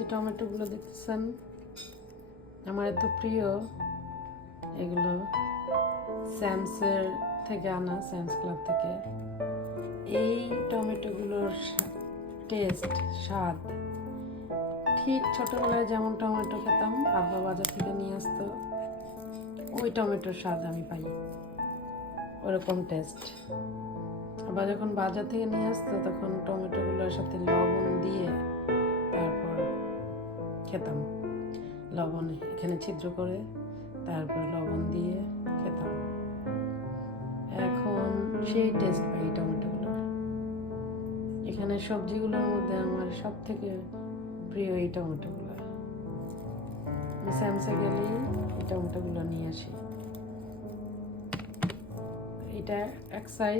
যে টমেটোগুলো দেখতেছেন আমার এত প্রিয়, এগুলো স্যামসের থেকে আনা, স্যামস ক্লাব থেকে। এই টমেটোগুলোর টেস্ট, স্বাদ ঠিক ছোটবেলায় যেমন টমেটো খেতাম, আব্বা বাজার থেকে নিয়ে আসতো, ওই টমেটোর স্বাদ আমি পাই, ওরকম টেস্ট। আবার যখন বাজার থেকে নিয়ে আসতো তখন টমেটোগুলোর সাথে লবণ দিয়ে তারপর খেতাম, লবণ এখানে ছিদ্র করে তারপর লবণ দিয়ে খেতাম। এখন সেই টেস্ট পাই টমেটোগুলোর। এখানে সবজিগুলোর মধ্যে আমার সব থেকে প্রিয় এই টমেটোগুলো। আমি স্যামসে গেলেই এই টমেটোগুলো নিয়ে আসি। এটা এক সাইজ